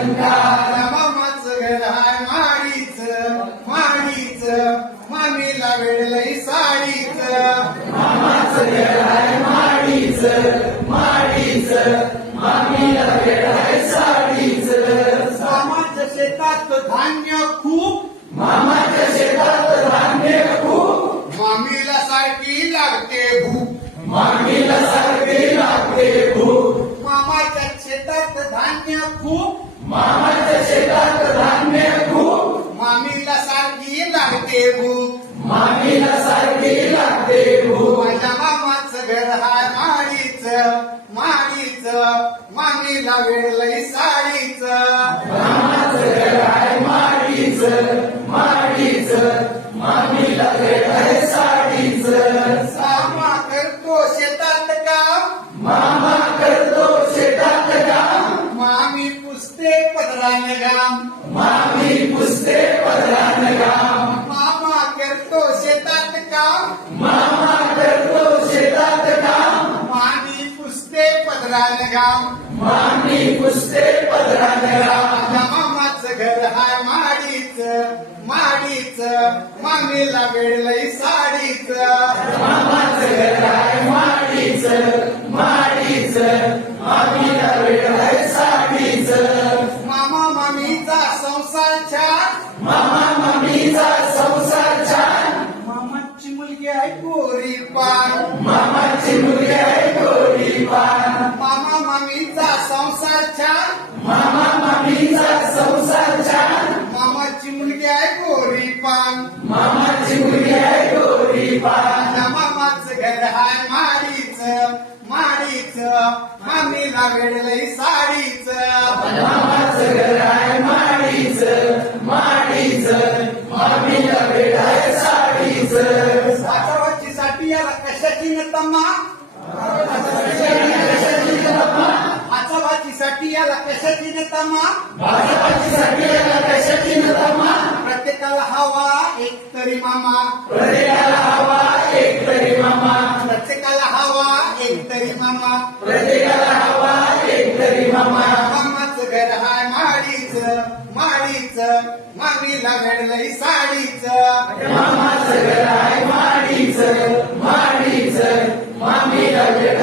अलंकार मामाचं घर हाय माडीचं माडीचं मामीला वेडलंय साडीचं मामाचं घर आहे माडीचं माडीचं मामीला वेळ आहे साडीचं मामाच्या शेतात धान्य खूप मामाच्या शेतात धान्य खूप मामीला सारखी लागते भूक मामीला सारखी लागते भूक मामाच्या शेतात धान्य खूप मामाच्या शेतात धान्य खूप मामीला सारखी लागते भूक मामीला सारखी लागते भूक माझ्या मामाचं घर हाय माडीचं माडीचं मामीला वेडलंय साडीचं मामाचं घर आहे माडीचं माडीचं मामीला वेळ आहे साडीचं मामा करतो शेतात काम मामा करतो शेतात काम मामी पुसते पदराने घाम मामी पुसते पदरान काम मामा करतो शेतात काम मामा करतो शेतात काम मामी पुसते पदराने घाम मामी पुसते पदरान काम माझ्या मामाचं घर हाय माडीचं माडीचं मामीला वेडलंय साडीचं मामाचं घर आहे माडीचं माडीचं मामीला वेळ आहे साडीचं मामा मामीचा संसार छान मामा मामीचा संसार छान मामाची मुलगी आहे गोरी पान मामाची मुलगी आहे गोरी पान मामा मामीचा संसार छान मामा मामीचा संसार छान मामाची मुलगी आहे गोरी पान मामाची मुलगी आहे गोरी पान माझ्या मामाचं घर हाय माडीचं माडीचं मामीला वेडलंय साडीचं मामाचं घर आहे माडीचं माडीचं मामीला वेळ आहे साडीचं वाचावाची साठी याला कशाची नतम्मा वाचावाची साठी याला कशाची नतम्मा भाजपाची सगळ्याला कशाची नतमा प्रत्येकाला हवा एक तरी मामा प्रत्येकाला हवा एक तरी मामा प्रत्येकाला हवा एक तरी मामा प्रत्येकाला हवा एक तरी मामा मामाचं घर हाय माडीचं माडीचं मामीला घडलंय साडीचं मामाचं घर आहे माडीचं माडीचं मामीला वेळ